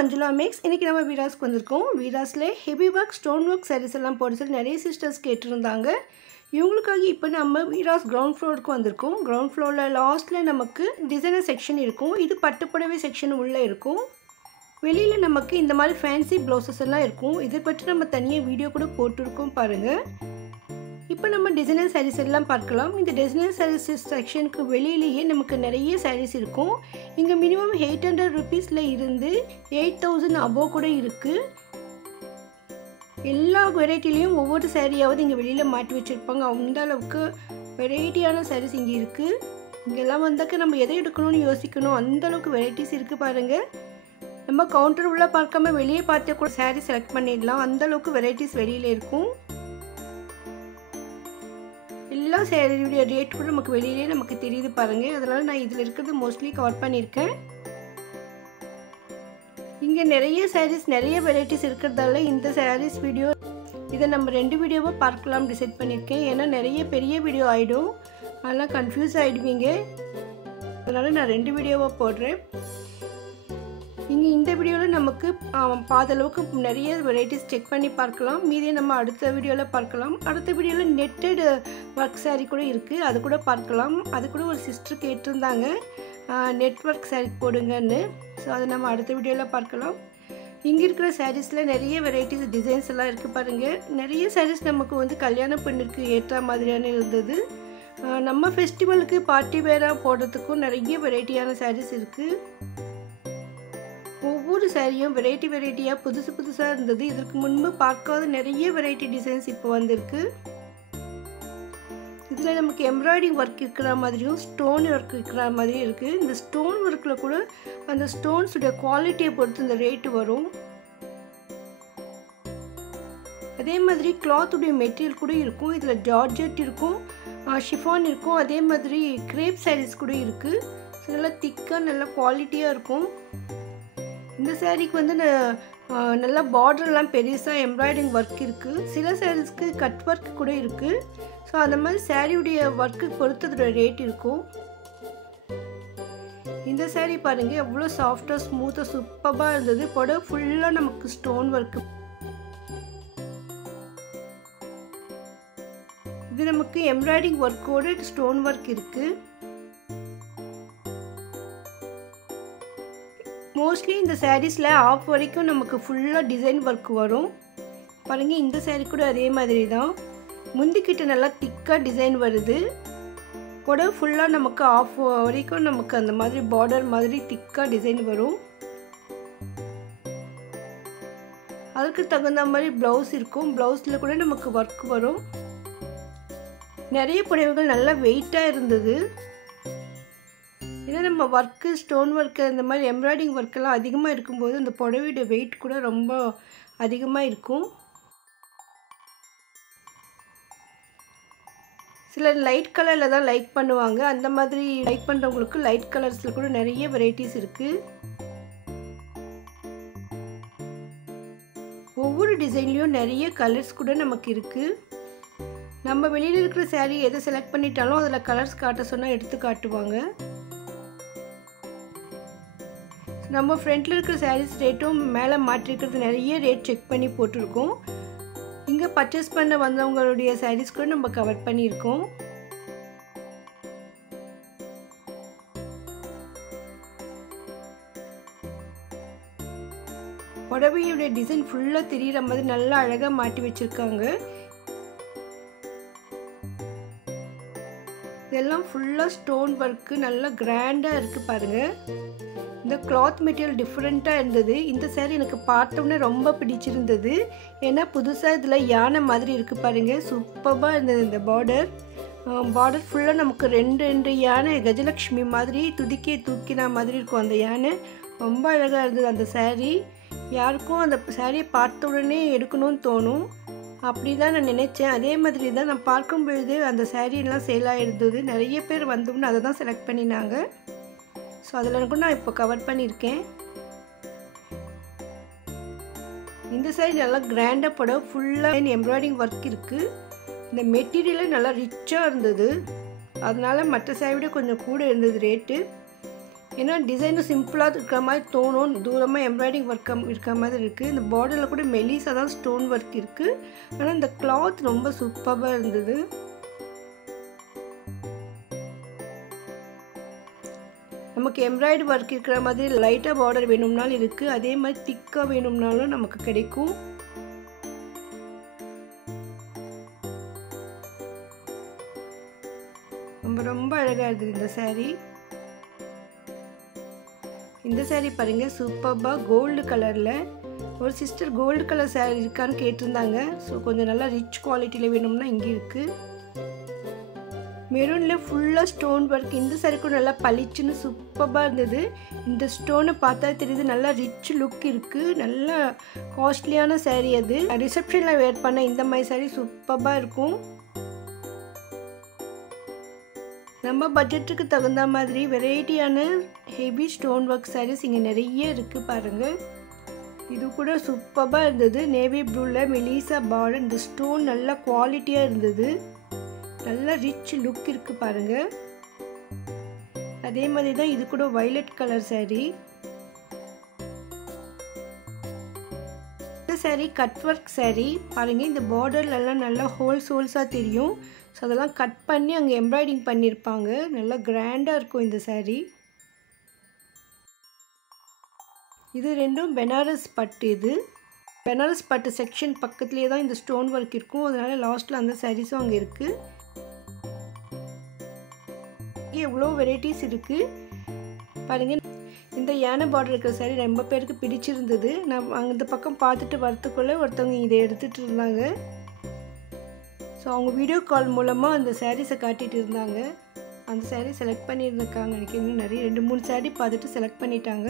Manjula maths. இன்றைக்கி நம்ம வீராஸ்க்கு வந்திருக்கோம். வீராஸில் heavy work stone work sarees எல்லாம் போட சொல்லி நிறைய சிஸ்டர்ஸ் கேட்டிருந்தாங்க. இவங்களுக்காக இப்போ நம்ம வீராஸ் கிரவுண்ட் ஃப்ளோருக்கு வந்திருக்கோம். கிரவுண்ட் ஃப்ளோரில் லாஸ்ட்டில் நமக்கு டிசைனர் செக்ஷன் இருக்கும். இது பட்டுப்புடவை செக்ஷன் உள்ளே இருக்கும். வெளியில் நமக்கு இந்த மாதிரி ஃபேன்சி ப்ளவுசஸ் எல்லாம் இருக்கும். இதை பற்றி நம்ம தனியாக வீடியோ கூட போட்டிருக்கோம் பாருங்கள். இப்போ நம்ம டிசைனர் சாரீஸ் எல்லாம் பார்க்கலாம். இந்த டிசைனர் சாரீஸ் செக்ஷனுக்கு வெளியிலேயே நமக்கு நிறைய சாரீஸ் இருக்கும். இங்கே மினிமம் 800 ருபீஸில் இருந்து 8000 அபோவ் கூட இருக்குது. எல்லா வெரைட்டிலையும் ஒவ்வொரு சாரியாவது இங்கே வெளியில் மாட்டி வச்சுருப்பாங்க. அந்த அளவுக்கு வெரைட்டியான சாரீஸ் இங்கே இருக்குது. இங்கெல்லாம் வந்தாக்க நம்ம எதை எடுக்கணும்னு யோசிக்கணும், அந்தளவுக்கு வெரைட்டிஸ் இருக்குது பாருங்கள். நம்ம கவுண்டர் உள்ளே பார்க்காம வெளியே பார்த்து கூட சாரீ செலக்ட் பண்ணிடலாம். அந்தளவுக்கு வெரைட்டிஸ் வெளியில் இருக்கும். எல்லா சாரியுடைய ரேட் கூட நமக்கு வெளியிலே நமக்கு தெரியுது பாருங்கள். அதனால் நான் இதில் இருக்கிறது மோஸ்ட்லி கவர் பண்ணியிருக்கேன். இங்கே நிறைய சாரீஸ் நிறைய வெரைட்டிஸ் இருக்கிறதால இந்த சாரீஸ் வீடியோ இதை நம்ம 2 வீடியோவாக பார்க்கலாம் டிசைட் பண்ணியிருக்கேன். ஏன்னா நிறைய பெரிய வீடியோ ஆகிடும், அதெல்லாம் கன்ஃபியூஸ் ஆகிடுவீங்க. அதனால் நான் 2 வீடியோவாக போடுறேன். இங்கே இந்த வீடியோவில் நமக்கு பாதளவுக்கு நிறைய வெரைட்டிஸ் செக் பண்ணி பார்க்கலாம். மீதியை நம்ம அடுத்த வீடியோவில் பார்க்கலாம். அடுத்த வீடியோவில் நெட்டட் ஒர்க் சாரீ கூட இருக்குது, அது கூட பார்க்கலாம். அது கூட ஒரு சிஸ்டர் கேட்டிருந்தாங்க நெட்வொர்க் சாரீ போடுங்கன்னு. ஸோ அதை நம்ம அடுத்த வீடியோவில் பார்க்கலாம். இங்கே இருக்கிற சாரீஸில் நிறைய வெரைட்டிஸ் டிசைன்ஸ் எல்லாம் இருக்குது பாருங்கள். நிறைய சாரீஸ் நமக்கு கல்யாண பெண்ணுக்கு ஏற்ற மாதிரியான இருந்தது. நம்ம ஃபெஸ்டிவலுக்கு பார்ட்டி வேராக போடுறதுக்கும் நிறைய வெரைட்டியான சாரீஸ் இருக்குது. ஒவ்வொரு சாரியும் வெரைட்டியாக புதுசாக இருந்தது. இதற்கு முன்பு பார்க்காத நிறைய வெரைட்டி டிசைன்ஸ் இப்போ வந்திருக்கு. இதில் நமக்கு எம்ப்ராய்டிங் ஒர்க் இருக்கிற மாதிரியும் ஸ்டோன் ஒர்க் இருக்கிற மாதிரியும் இருக்குது. இந்த ஸ்டோன் ஒர்க்கில் கூட அந்த ஸ்டோன்ஸுடைய குவாலிட்டியை பொறுத்து இந்த ரேட்டு வரும். அதே மாதிரி கிளாத்துடைய மெட்டீரியல் கூட இருக்கும். இதில் ஜார்ஜெட் இருக்கும், ஷிஃபான் இருக்கும், அதே மாதிரி கிரேப் சாரீஸ் கூட இருக்குது. நல்லா திக்காக நல்லா குவாலிட்டியாக இருக்கும். இந்த சாரீக்கு நல்லா பார்டர்லாம் பெருசாக எம்ப்ராய்டிங் ஒர்க் இருக்குது. சில சாரீஸ்க்கு கட் ஒர்க் கூட இருக்குது. ஸோ அந்த மாதிரி சாரியுடைய ஒர்க்கு பொறுத்து அதோட ரேட் இருக்கும். இந்த சாரீ பாருங்கள் எவ்வளோ சாஃப்டாக ஸ்மூத்தாக சூப்பராக இருந்தது. புடவை ஃபுல்லாக நமக்கு ஸ்டோன் ஒர்க்கு. இது நமக்கு எம்ப்ராய்டிங் ஒர்க்கோட ஸ்டோன் ஒர்க் இருக்குது. மோஸ்ட்லி இந்த சாரீஸில் ஆஃப் வரைக்கும் நமக்கு ஃபுல்லாக டிசைன் ஒர்க் வரும் பாருங்கள். இந்த சாரீ கூட அதே மாதிரி தான். முந்திக்கிட்ட நல்லா திக்காக டிசைன் வருது. புடவை ஃபுல்லாக நமக்கு ஆஃப் வரைக்கும் நமக்கு அந்த மாதிரி பார்டர் மாதிரி திக்காக டிசைன் வரும். அதுக்கு தகுந்த மாதிரி ப்ளவுஸ் இருக்கும். ப்ளவுஸில் கூட நமக்கு ஒர்க் வரும். நிறைய புடவைகள் நல்லா வெயிட்டாக இருந்தது. ஏன்னா நம்ம ஒர்க்கு ஸ்டோன் ஒர்க்கு இந்த மாதிரி எம்ப்ராய்டிங் ஒர்க்கெல்லாம் அதிகமாக இருக்கும்போது அந்த புடவையோட வெயிட் கூட ரொம்ப அதிகமாக இருக்கும். சிலர் லைட் கலரில் தான் லைக் பண்ணுவாங்க. அந்த மாதிரி லைக் பண்ணுறவங்களுக்கு லைட் கலர்ஸில் கூட நிறைய வெரைட்டிஸ் இருக்குது. ஒவ்வொரு டிசைன்லேயும் நிறைய கலர்ஸ் கூட நமக்கு இருக்குது. நம்ம வெளியில் இருக்கிற சாரீ எதை செலக்ட் பண்ணிட்டாலும் அதில் கலர்ஸ் காட்ட சொன்னால் எடுத்து காட்டுவாங்க. நம்ம ஃப்ரண்ட்டில் இருக்கிற சாரீஸ் ரேட்டும் மேலே மாற்றிருக்கிறது நிறைய ரேட் செக் பண்ணி போட்டிருக்கோம். இங்கே பர்ச்சேஸ் பண்ண வந்தவங்களுடைய சாரீஸ் கூட நம்ம கவர் பண்ணியிருக்கோம். புடவையுடைய டிசைன் ஃபுல்லாக தெரிகிற மாதிரி நல்லா அழகாக மாட்டி வச்சுருக்காங்க. இதெல்லாம் ஃபுல்லாக ஸ்டோன் ஒர்க்கு நல்லா கிராண்டாக இருக்குது பாருங்கள். இந்த கிளாத் மெட்டீரியல் டிஃப்ரெண்ட்டாக இருந்தது. இந்த சாரீ எனக்கு பார்த்தோன்னே ரொம்ப பிடிச்சிருந்தது. ஏன்னா புதுசாக இதில் யானை மாதிரி இருக்குது பாருங்கள், சூப்பராக இருந்தது. இந்த பார்டர் ஃபுல்லாக நமக்கு 2 யானை கஜலக்ஷ்மி மாதிரி தூக்கின மாதிரி இருக்கும். அந்த யானை ரொம்ப அழகாக இருந்தது. அந்த சாரீ யாருக்கும் அந்த சாரியை பார்த்த உடனே எடுக்கணும்னு தோணும். அப்படி தான் நான் நினச்சேன். அதே மாதிரி தான் நான் பார்க்கும் பொழுது அந்த சாரீலாம் சேலாக இருந்தது. நிறைய பேர் வந்தோம்னு அதை தான் செலக்ட் பண்ணினாங்க. ஸோ அதில் கூட நான் இப்போ கவர் பண்ணியிருக்கேன். இந்த சாரீ நல்லா கிராண்டாக புடவை ஃபுல்லாக எம்ப்ராய்டிங் ஒர்க் இருக்குது. இந்த மெட்டீரியலே நல்லா ரிச்சாக இருந்தது. அதனால் மற்ற சாரீ விட கொஞ்சம் கூட இருந்தது ரேட்டு. ஏன்னா டிசைனும் சிம்பிளாக இருக்கிற மாதிரி தோணும், தூரமாக எம்ப்ராய்டிங் ஒர்க் இருக்கிற மாதிரி இருக்குது. இந்த பார்டரில் கூட மெலிசாக தான் ஸ்டோன் ஒர்க் இருக்குது. ஆனால் இந்த கிளாத் ரொம்ப சூப்பராக இருந்தது. நமக்கு எம்ப்ராய்டரி ஒர்க் இருக்கிற மாதிரி லைட்டாக பார்டர் வேணும்னாலும் இருக்குது, அதே மாதிரி திக்காக வேணும்னாலும் நமக்கு கிடைக்கும். ரொம்ப ரொம்ப அழகாக இருக்குது இந்த saree. இந்த saree பாருங்க சூப்பராக கோல்டு கலரில். ஒரு சிஸ்டர் கோல்டு கலர் saree இருக்கான்னு கேட்டிருந்தாங்க. ஸோ கொஞ்சம் நல்லா ரிச் குவாலிட்டியில் வேணும்னா இங்கே இருக்குது. மெரூனில் ஃபுல்லாக ஸ்டோன் ஒர்க். இந்த saree கூட நல்லா பளிச்சுன்னு சூப்பராக இருந்தது. இந்த ஸ்டோனை பார்த்தா தெரியுது, நல்லா ரிச் லுக் இருக்குது. நல்லா காஸ்ட்லியான saree அது. ரிசப்ஷனில் வேர் பண்ண இந்த மாதிரி saree சூப்பராக இருக்கும். நம்ம பட்ஜெட்டுக்கு தகுந்த மாதிரி வெரைட்டியான ஹெவி ஸ்டோன் ஒர்க் sarees இங்கே நிறைய இருக்குது பாருங்கள். இது கூட சூப்பராக இருந்தது. நேவி ப்ளூவில் மெலிசா பார்டர். இந்த ஸ்டோன் நல்லா குவாலிட்டியாக இருந்தது. நல்ல ரிச் லுக் இருக்குது பாருங்கள். அதே மாதிரி தான் இது கூட வயலட் கலர் saree. இந்த saree கட் ஒர்க் saree பாருங்கள். இந்த பார்டர்லலாம் நல்லா ஹோல்ஸாக தெரியும். ஸோ அதெல்லாம் கட் பண்ணி அங்கே எம்ப்ராய்டிங் பண்ணியிருப்பாங்க. நல்லா கிராண்டாக இருக்கும் இந்த saree. இது ரெண்டும் பெனாரஸ் பட்டு. இது பெனாரஸ் பட்டு செக்ஷன் பக்கத்துலேயே தான் இந்த ஸ்டோன் ஒர்க் இருக்கும். அதனால் லாஸ்ட்டில் அந்த சாரீஸும் அங்கே இருக்குது. எவ்வளோ வெரைட்டிஸ் இருக்குது பாருங்கள். இந்த யானை பார்டர் இருக்கிற saree ரொம்ப பேருக்கு பிடிச்சிருந்தது. நான் அந்த பக்கம் பார்த்துட்டு வரத்துக்குள்ளே ஒருத்தவங்க இதை எடுத்துகிட்டு இருந்தாங்க. ஸோ அவங்க வீடியோ கால் மூலமாக அந்த சாரீஸை காட்டிகிட்டு இருந்தாங்க. அந்த saree செலக்ட் பண்ணியிருந்திருக்காங்க. எனக்கு இன்னும் நிறைய 2-3 saree பார்த்துட்டு செலக்ட் பண்ணிட்டாங்க.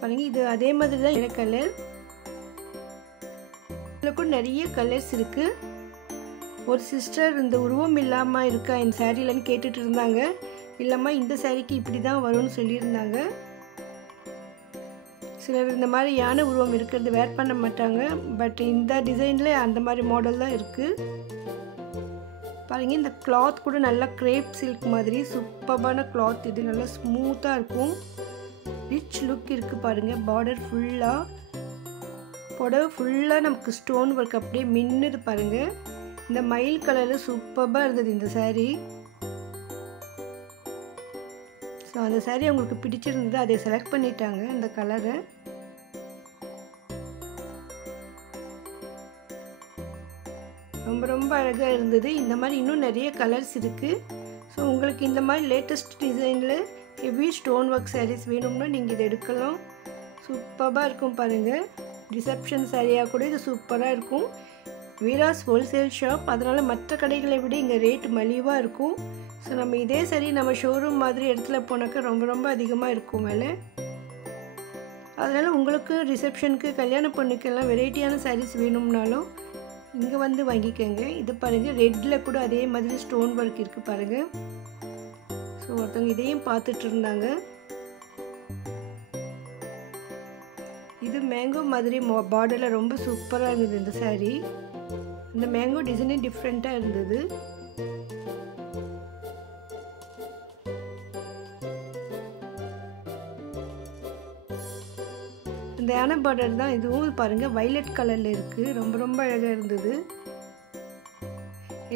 பாருங்கள், இது அதே மாதிரி தான் இந்த கலர். இதில் கூட நிறைய கலர்ஸ் இருக்குது. ஒரு சிஸ்டர் இந்த உருவம் இல்லாமல் இருக்கா இந்த சாரீலன்னு கேட்டுட்டு இருந்தாங்க. இல்லாமல் இந்த சாரீக்கு இப்படி தான் வரும்னு சொல்லியிருந்தாங்க. சிலர் இந்த மாதிரி யானை உருவம் இருக்கிறது வேர் பண்ண மாட்டாங்க. பட் இந்த டிசைனில் அந்த மாதிரி மாடல் தான் இருக்குது. பாருங்கள், இந்த கிளாத் கூட நல்லா கிரேப் சில்க் மாதிரி சூப்பரான கிளாத். இது நல்லா ஸ்மூத்தாக இருக்கும். ரிச் லுக் இருக்குது பாருங்கள். பார்டர் ஃபுல்லாக புடவை ஃபுல்லாக நமக்கு ஸ்டோன் ஒர்க் அப்படியே மின்னுது பாருங்கள். இந்த மயில் கலரில் சூப்பராக இருந்தது இந்த saree. ஸோ அந்த saree அவங்களுக்கு பிடிச்சிருந்தது, அதை செலக்ட் பண்ணிட்டாங்க இந்த கலரை. ரொம்ப ரொம்ப அழகாக இருந்தது. இந்த மாதிரி இன்னும் நிறைய கலர்ஸ் இருக்குது. ஸோ உங்களுக்கு இந்த மாதிரி லேட்டஸ்ட் டிசைனில் ஹெவி ஸ்டோன் ஒர்க் sarees வேணும்னா நீங்கள் இதை எடுக்கலாம். சூப்பராக இருக்கும் பாருங்கள். ரிசப்ஷன் சாரியாக கூட இது சூப்பராக இருக்கும். வீராஸ் ஹோல்சேல் ஷாப், அதனால் மற்ற கடைகளை விட இங்கே ரேட் மலிவாக இருக்கும். ஸோ நம்ம இதே saree நம்ம ஷோரூம் மாதிரி இடத்துல போனாக்கா ரொம்ப ரொம்ப அதிகமாக இருக்கும் விலை. அதனால் உங்களுக்கு ரிசப்ஷனுக்கு கல்யாண பொண்ணுக்கெல்லாம் வெரைட்டியான sarees வேணும்னாலும் இங்கே வந்து வாங்கிக்கோங்க. இது பாருங்கள், ரெட்டில் கூட அதே மாதிரி ஸ்டோன் ஒர்க் இருக்குது பாருங்கள். ஸோ ஒருத்தவங்க இதையும் பார்த்துட்டு இருந்தாங்க. இது மேங்கோ மாதிரி பார்டரில் ரொம்ப சூப்பராக இருந்தது இந்த saree. இந்த மேங்கோ டிசைனே டிஃப்ரெண்ட்டாக இருந்தது. இந்த யானை பார்டர் தான் இதுவும் பாருங்கள். வயலட் கலரில் இருக்குது. ரொம்ப ரொம்ப அழகாக இருந்தது.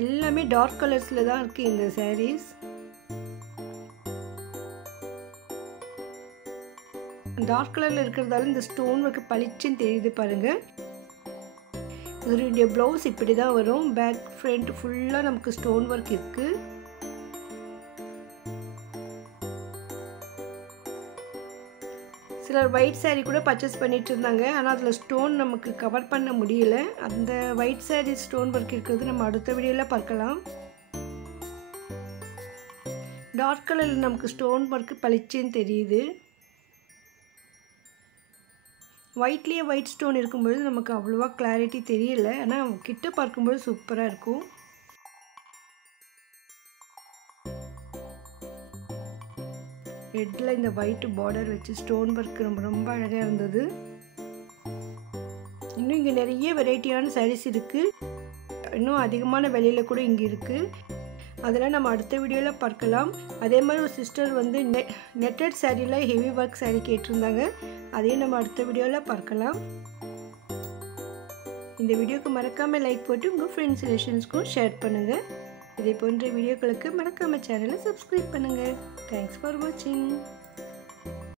எல்லாமே டார்க் கலர்ஸில் தான் இருக்குது இந்த sarees. டார்க் கலரில் இருக்கிறதால இந்த ஸ்டோன் ஒர்க் பளிச்சுன்னு தெரியுது பாருங்கள். இதனுடைய ப்ளவுஸ் இப்படி தான் வரும். பேக் ஃப்ரண்ட் ஃபுல்லாக நமக்கு ஸ்டோன் ஒர்க் இருக்குது. சிலர் ஒயிட் saree கூட பர்ச்சேஸ் பண்ணிட்டு இருந்தாங்க. ஆனால் அதில் ஸ்டோன் நமக்கு கவர் பண்ண முடியல. அந்த ஒயிட் saree ஸ்டோன் ஒர்க் இருக்கிறது நம்ம அடுத்த வீடியோவில் பார்க்கலாம். டார்க் கலரில் நமக்கு ஸ்டோன் ஒர்க் பளிச்சுன்னு தெரியுது. ஒயிட்லேயே ஒயிட் ஸ்டோன் இருக்கும்போது நமக்கு அவ்வளோவா கிளாரிட்டி தெரியல. ஆனால் கிட்ட பார்க்கும்போது சூப்பராக இருக்கும். ரெட்டில் இந்த ஒயிட் பார்டர் வச்சு ஸ்டோன் ஒர்க் ரொம்ப ரொம்ப அழகாக இருந்தது. இன்னும் இங்கே நிறைய வெரைட்டியான sarees இருக்குது. இன்னும் அதிகமான விலையில் கூட இங்கே இருக்குது. அதெல்லாம் நம்ம அடுத்த வீடியோவில் பார்க்கலாம். அதே மாதிரி ஒரு சிஸ்டர் வந்து நெட்டட் சாரியில் ஹெவி ஒர்க் சாரீ கேட்டிருந்தாங்க. அதையும் நம்ம அடுத்த வீடியோவில் பார்க்கலாம். இந்த வீடியோக்கு மறக்காமல் லைக் போட்டு உங்கள் ஃப்ரெண்ட்ஸ் ரிலேஷன்ஸ்க்கும் ஷேர் பண்ணுங்கள். இதே போன்ற வீடியோக்களுக்கு மறக்காமல் சேனலை சப்ஸ்கிரைப் பண்ணுங்கள். தேங்க்ஸ் ஃபார் வாட்சிங்.